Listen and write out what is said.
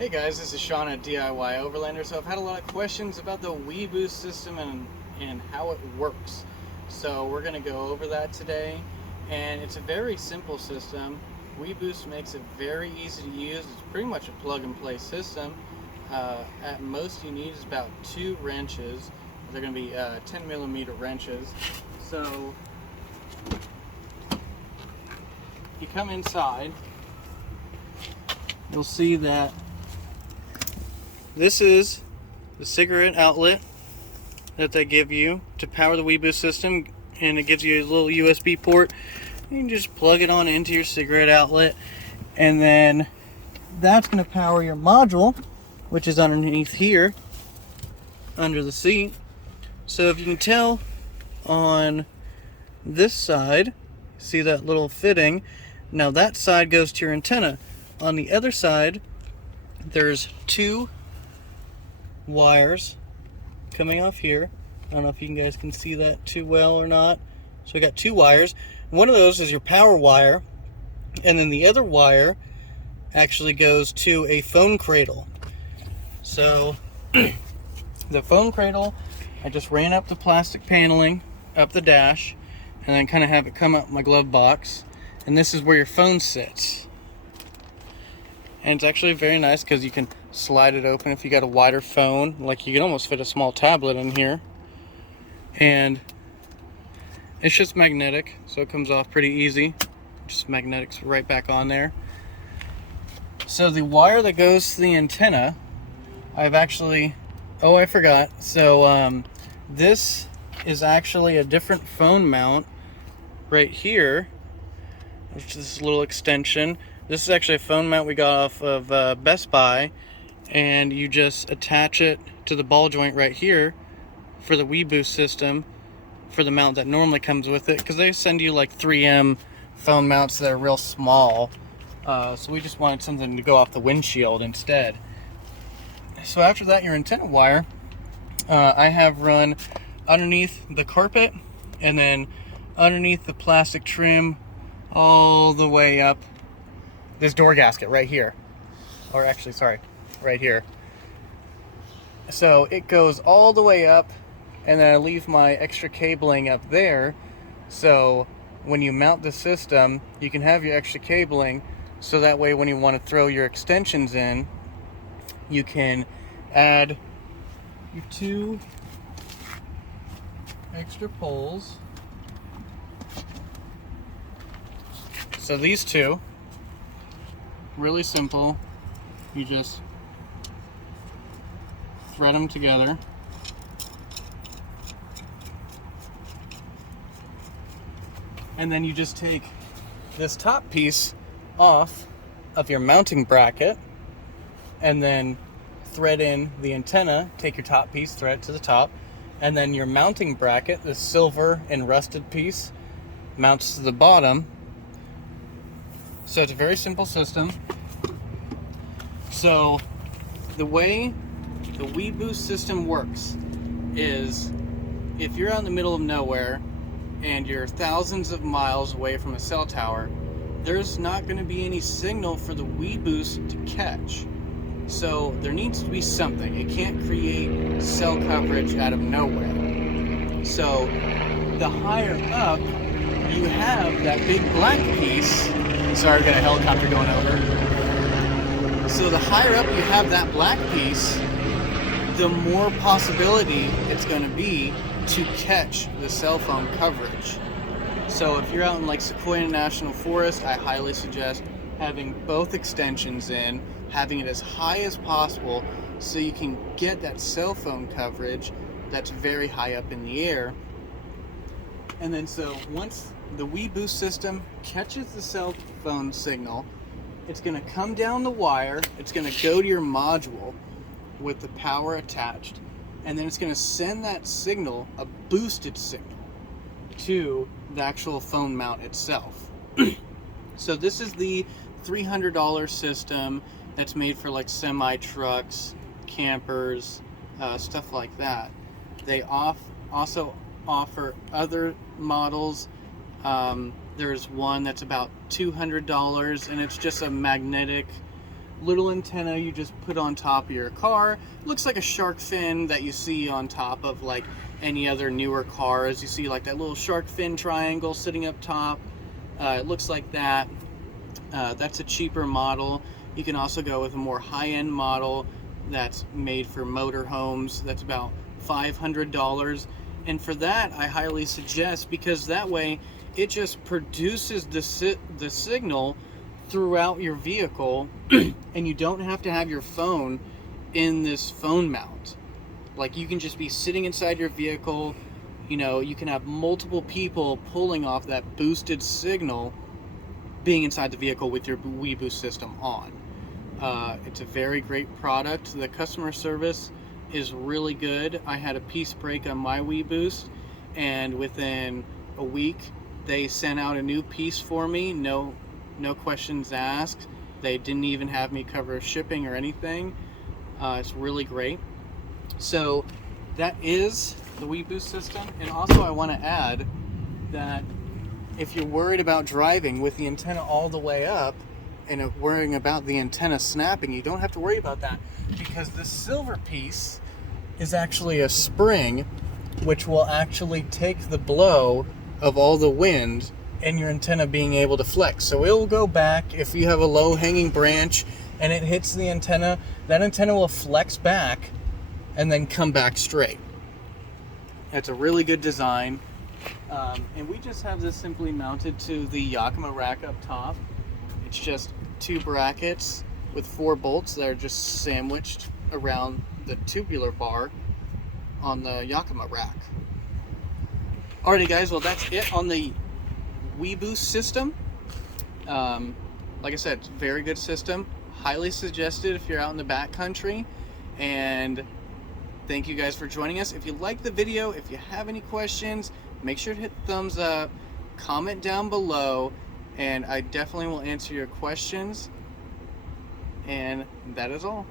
Hey guys, this is Sean at DIY Overlander. So I've had a lot of questions about the Weboost system and how it works. So we're going to go over that today. And it's a very simple system. Weboost makes it very easy to use. It's pretty much a plug and play system. At most you need is about 2 wrenches. They're going to be 10 millimeter wrenches. So you come inside, you'll see that this is the cigarette outlet that they give you to power the Weboost system, and it gives you a little USB port. You can just plug it on into your cigarette outlet, and then that's going to power your module, which is underneath here under the seat. So if you can tell on this side, see that little fitting? Now that side goes to your antenna. On the other side, there's 2 wires coming off here. I don't know if you guys can see that too well or not. So we got 2 wires. One of those is your power wire, and then the other wire actually goes to a phone cradle. So the phone cradle, I just ran up the plastic paneling up the dash and then kind of have it come out my glove box, and this is where your phone sits. And it's actually very nice because you can slide it open if you got a wider phone. Like, you can almost fit a small tablet in here. And it's just magnetic, so it comes off pretty easy. Just magnetics right back on there. So the wire that goes to the antenna, I've actually, oh, I forgot. So this is actually a different phone mount right here, which is this little extension. This is actually a phone mount we got off of Best Buy, and you just attach it to the ball joint right here for the Weboost system, for the mount that normally comes with it, because they send you like 3M phone mounts that are real small. So we just wanted something to go off the windshield instead. So after that, your antenna wire, I have run underneath the carpet and then underneath the plastic trim all the way up this door gasket right here, or actually, sorry, right here. So it goes all the way up, and then I leave my extra cabling up there, so when you mount the system, you can have your extra cabling, so that way when you want to throw your extensions in, you can add your 2 extra poles. So these 2, really simple. You just thread them together. And then you just take this top piece off of your mounting bracket and then thread in the antenna. Take your top piece, thread it to the top, and then your mounting bracket, this silver and rusted piece, mounts to the bottom. So it's a very simple system. So the way the Weboost system works is, if you're out in the middle of nowhere and you're thousands of miles away from a cell tower, there's not going to be any signal for the Weboost to catch. So there needs to be something. It can't create cell coverage out of nowhere. So the higher up you have that big black piece, sorry, I've got a helicopter going over. So the higher up you have that black piece, the more possibility it's going to be to catch the cell phone coverage. So if you're out in like Sequoia National Forest, I highly suggest having both extensions in, having it as high as possible so you can get that cell phone coverage that's very high up in the air. And then so once the Weboost system catches the cell phone signal, it's going to come down the wire, it's going to go to your module with the power attached, and then it's going to send that signal, a boosted signal, to the actual phone mount itself. So this is the $300 system that's made for like semi-trucks, campers, stuff like that. They also offer other models. There's one that's about $200, and it's just a magnetic little antenna you just put on top of your car. Looks like a shark fin that you see on top of like any other newer cars. You see like that little shark fin triangle sitting up top. It looks like that. That's a cheaper model. You can also go with a more high-end model that's made for motorhomes. That's about $500. And for that, I highly suggest, because that way it just produces the signal throughout your vehicle and you don't have to have your phone in this phone mount. Like, you can just be sitting inside your vehicle, you know, you can have multiple people pulling off that boosted signal being inside the vehicle with your Weboost system on. It's a very great product. The customer service is really good. I had a piece break on my Weboost, and within a week they sent out a new piece for me. No questions asked. They didn't even have me cover shipping or anything. It's really great. So that is the Weboost system. And also I want to add that if you're worried about driving with the antenna all the way up and worrying about the antenna snapping, you don't have to worry about that, because the silver piece is actually a spring which will actually take the blow of all the wind and your antenna being able to flex. So it will go back. If you have a low hanging branch and it hits the antenna, that antenna will flex back and then come back straight. It's a really good design. And we just have this simply mounted to the Yakima rack up top. It's just 2 brackets with 4 bolts that are just sandwiched around the tubular bar on the Yakima rack. Alrighty guys, well that's it on the Weboost system. Like I said, it's a very good system. Highly suggested if you're out in the backcountry. And thank you guys for joining us. If you like the video, if you have any questions, make sure to hit the thumbs up, comment down below, and I definitely will answer your questions. And that is all.